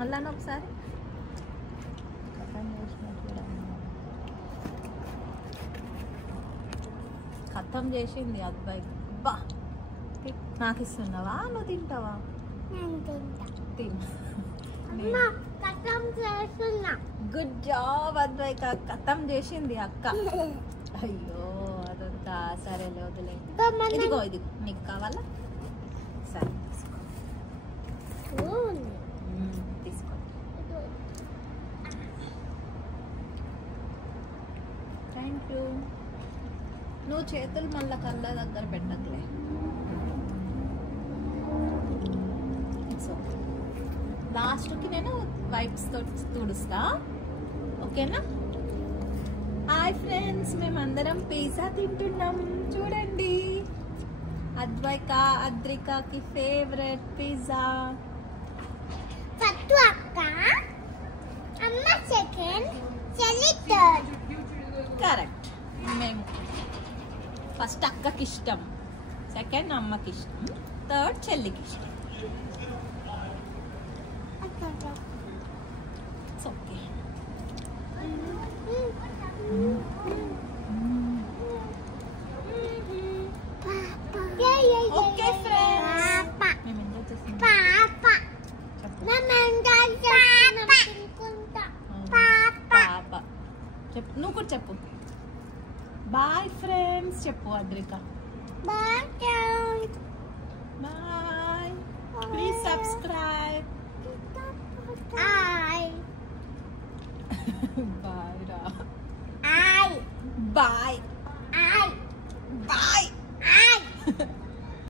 మళ్ళా ఒకసారి ఖతం చేసింది అబ్బాయి. బా నాకు ఇస్తున్నావా? నువ్వు తింటావా? గుడ్ జాబ్ అద్వైక, ఖతం చేసింది అక్క. అయ్యో అదంతా సరేలే వదిలే. ఇదిగో ఇది నీకు కావాలా? సరే తీసుకో. Thank you. నువ్వు చేతులు మళ్ళీ కళ్ళ దగ్గర పెట్టట్లే. లాస్ట్కి నేను వైప్స్ తోటి తుడుస్తా, ఓకేనా? హాయ్ ఫ్రెండ్స్, మేమందరం పిజ్జా తింటున్నాం. చూడండి, అద్వైక అద్రికకి ఫేవరెట్ పిజ్జా. కరెక్ట్. మేము ఫస్ట్ అక్కకి ఇష్టం, సెకండ్ అమ్మకి ఇష్టం, థర్డ్ చెల్లికి ఇష్టం. It's okay. ఓకే ఫ్రెండ్స్, మేము ఎంజాయ్ చేస్తున్నాం. పాప చెప్పు, నువ్వు కూడా చెప్పు. బాయ్ ఫ్రెండ్స్ చెప్పు Adrika. Bye. Please subscribe. Bye రా. బాయ్.